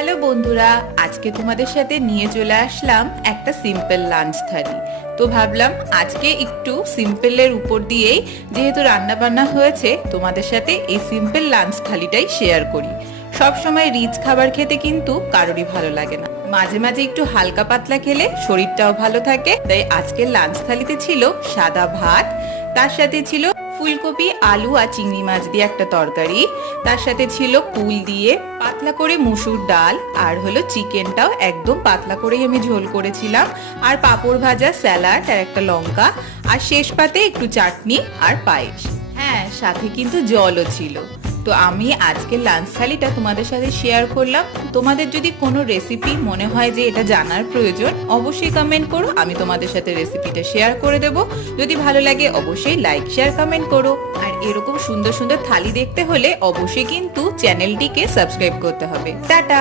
Hello বন্ধুরা, আজকে তোমাদের সাথে নিয়ে চলে আসলাম একটা সিম্পল লাঞ্চ থালি। তো ভাবলাম আজকে একটু সিম্পলের উপর দিয়েই, যেহেতু রান্না বান্না হয়েছে, তোমাদের সাথে এই সিম্পল লাঞ্চ থালিটাই শেয়ার করি। সব সময় রিচ খাবার খেতে কিন্তু কারোরই ভালো লাগে না, মাঝে মাঝে একটু হালকা পাতলা খেলে শরীরটাও ভালো থাকে। তাই আজকের লাঞ্চ থালিতে ছিল সাদা ভাত, তার সাথে ছিল ফুলকপি, আলু আর চিংড়ি মাছ দিয়ে একটা তরকারি, তার সাথে ছিল কুল দিয়ে পাতলা করে মুসুর ডাল, আর হলো চিকেনটাও একদম পাতলা করেই আমি ঝোল করেছিলাম, আর পাঁপড় ভাজা, স্যালাড আর একটা লঙ্কা, আর শেষ পাতে একটু চাটনি আর পায়েস। হ্যাঁ, সাথে কিন্তু জলও ছিল। তো আমি আজকের লাঞ্চ থালিটা তোমাদের সাথে শেয়ার করলাম। তোমাদের যদি কোনো রেসিপি মনে হয় যে এটা জানার প্রয়োজন, অবশ্যই কমেন্ট করো, আমি তোমাদের সাথে রেসিপিটা শেয়ার করে দেব। যদি ভালো লাগে অবশ্যই লাইক শেয়ার কমেন্ট করো। আর এরকম সুন্দর সুন্দর থালি দেখতে হলে অবশ্যই কিন্তু চ্যানেলটিকে সাবস্ক্রাইব করতে হবে। টাটা।